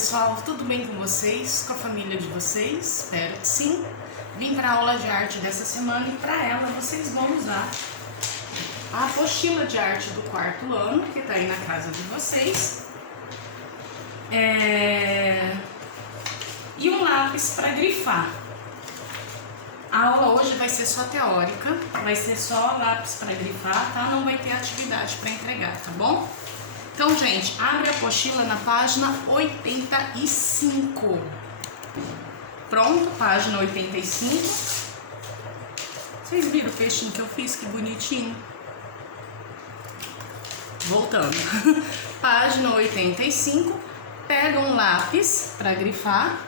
pessoal, tudo bem com vocês? Com a família de vocês? Espero que sim. Vim para a aula de arte dessa semana e para ela vocês vão usar a apostila de arte do quarto ano, que está aí na casa de vocês, e um lápis para grifar. A aula hoje vai ser só teórica, vai ser só lápis para grifar, tá? Não vai ter atividade para entregar, tá bom? Então, gente, abre a apostila na página 85. Pronto, página 85. Vocês viram o peixinho que eu fiz? Que bonitinho. Voltando. Página 85. Pega um lápis para grifar,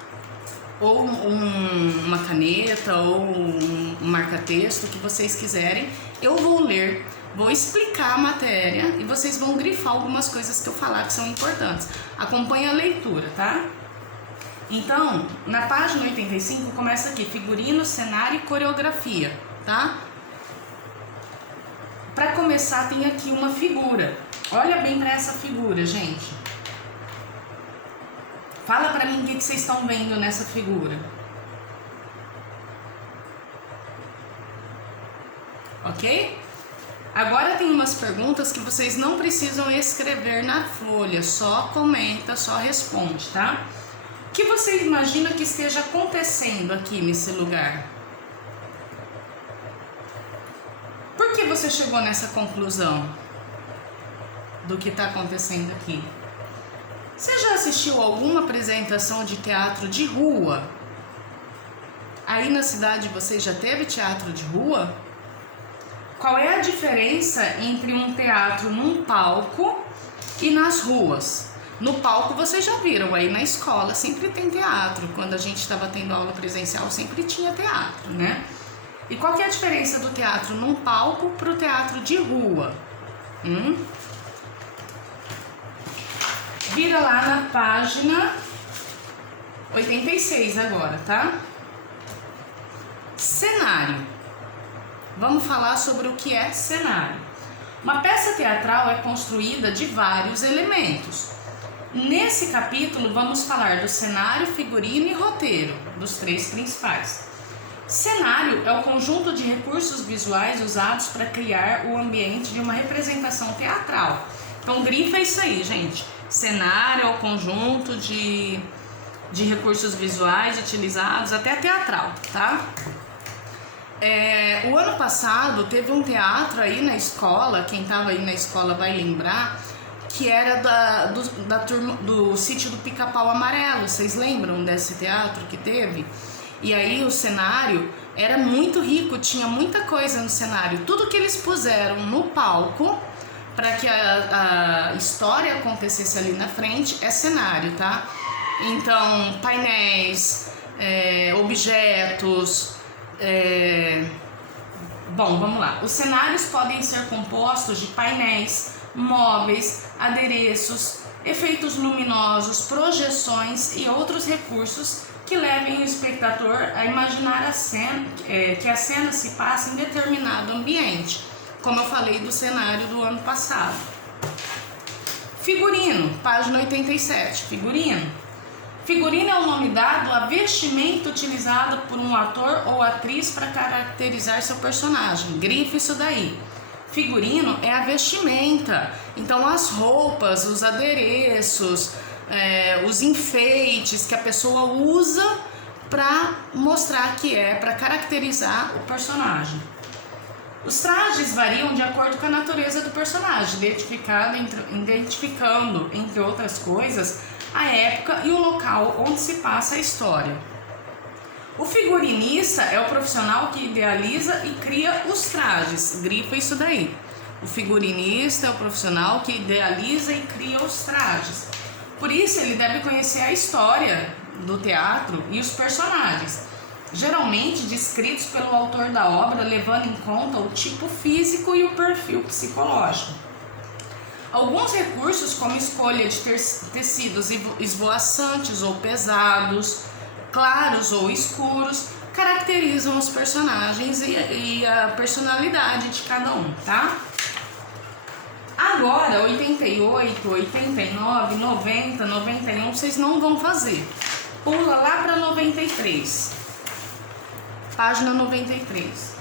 ou uma caneta, ou um marca-texto, o que vocês quiserem. Eu vou ler, vou explicar a matéria e vocês vão grifar algumas coisas que eu falar que são importantes. Acompanhe a leitura, tá? Então, na página 85 começa aqui, figurino, cenário e coreografia, tá? Para começar tem aqui uma figura. Olha bem para essa figura, gente. Fala para mim o que vocês estão vendo nessa figura. Ok? Agora tem umas perguntas que vocês não precisam escrever na folha, só comenta, só responde, tá? O que você imagina que esteja acontecendo aqui nesse lugar? Por que você chegou nessa conclusão do que está acontecendo aqui? Você já assistiu alguma apresentação de teatro de rua? Aí na cidade você já teve teatro de rua? Qual é a diferença entre um teatro num palco e nas ruas? No palco vocês já viram, aí na escola sempre tem teatro. Quando a gente estava tendo aula presencial sempre tinha teatro, né? E qual que é a diferença do teatro num palco para o teatro de rua? Vira lá na página 86 agora, tá? Cenário. Vamos falar sobre o que é cenário. Uma peça teatral é construída de vários elementos. Nesse capítulo vamos falar do cenário, figurino e roteiro, dos três principais. Cenário é o conjunto de recursos visuais usados para criar o ambiente de uma representação teatral. Então grifa isso aí, gente. Cenário é o conjunto de recursos visuais utilizados, até teatral, tá? O ano passado teve um teatro aí na escola, quem estava aí na escola vai lembrar, que era da turma do Sítio do Pica-Pau Amarelo. Vocês lembram desse teatro que teve? E aí o cenário era muito rico, tinha muita coisa no cenário. Tudo que eles puseram no palco para que a história acontecesse ali na frente é cenário, tá? Então, painéis, objetos... Bom, vamos lá. Os cenários podem ser compostos de painéis, móveis, adereços, efeitos luminosos, projeções e outros recursos que levem o espectador a imaginar a cena, que a cena se passa em determinado ambiente, como eu falei do cenário do ano passado. Figurino, página 87. Figurino é o nome dado a vestimenta utilizado por um ator ou atriz para caracterizar seu personagem. Grife isso daí. Figurino é a vestimenta. Então as roupas, os adereços, os enfeites que a pessoa usa para mostrar que para caracterizar o personagem. Os trajes variam de acordo com a natureza do personagem, identificando, entre outras coisas, a época e o local onde se passa a história. O figurinista é o profissional que idealiza e cria os trajes. Grifa isso daí. O figurinista é o profissional que idealiza e cria os trajes. Por isso, ele deve conhecer a história do teatro e os personagens, geralmente descritos pelo autor da obra, levando em conta o tipo físico e o perfil psicológico. Alguns recursos, como escolha de tecidos esvoaçantes ou pesados, claros ou escuros, caracterizam os personagens e a personalidade de cada um, tá? Agora, 88, 89, 90, 91, vocês não vão fazer. Pula lá para 93. Página 93.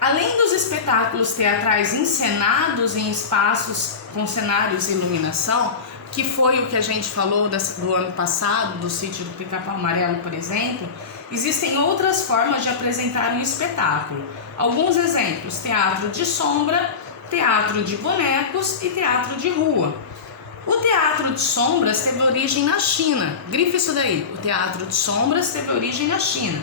Além dos espetáculos teatrais encenados em espaços com cenários e iluminação, que foi o que a gente falou do ano passado, do Sítio do Pica-Pau Amarelo, por exemplo, existem outras formas de apresentar um espetáculo. Alguns exemplos: teatro de sombra, teatro de bonecos e teatro de rua. O teatro de sombras teve origem na China. Grifa isso daí. O teatro de sombras teve origem na China,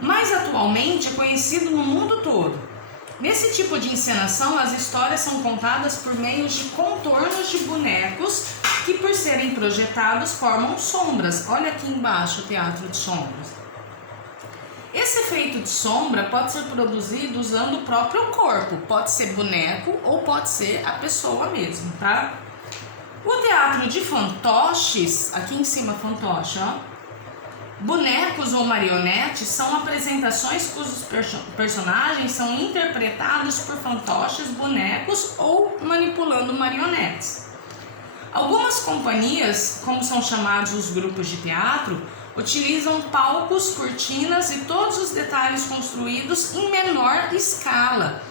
mas atualmente é conhecido no mundo todo. Nesse tipo de encenação, as histórias são contadas por meio de contornos de bonecos que, por serem projetados, formam sombras. Olha aqui embaixo o teatro de sombras. Esse efeito de sombra pode ser produzido usando o próprio corpo. Pode ser boneco ou pode ser a pessoa mesmo, tá? O teatro de fantoches, aqui em cima fantoche, ó. Bonecos ou marionetes são apresentações cujos personagens são interpretados por fantoches, bonecos ou manipulando marionetes. Algumas companhias, como são chamados os grupos de teatro, utilizam palcos, cortinas e todos os detalhes construídos em menor escala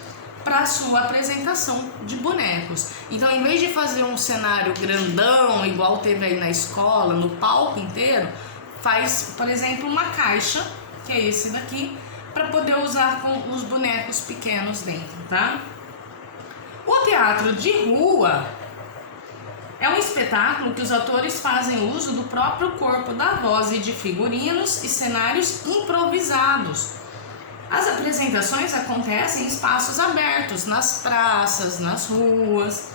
para sua apresentação de bonecos. Então, em vez de fazer um cenário grandão, igual teve aí na escola, no palco inteiro, faz, por exemplo, uma caixa, que é esse daqui, para poder usar com os bonecos pequenos dentro, tá? O teatro de rua é um espetáculo que os atores fazem uso do próprio corpo, da voz e de figurinos e cenários improvisados. As apresentações acontecem em espaços abertos, nas praças, nas ruas,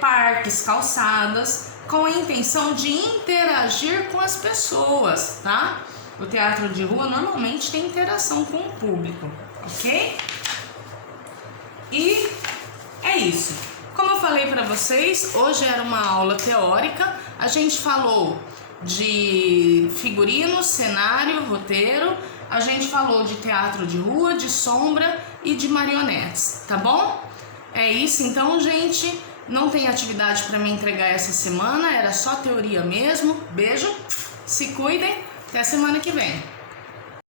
parques, calçadas, com a intenção de interagir com as pessoas, tá? O teatro de rua normalmente tem interação com o público, ok? E é isso. Como eu falei para vocês, hoje era uma aula teórica. A gente falou de figurino, cenário, roteiro. A gente falou de teatro de rua, de sombra e de marionetes, tá bom? É isso então, gente. Não tem atividade para me entregar essa semana, era só teoria mesmo. Beijo, se cuidem, até semana que vem.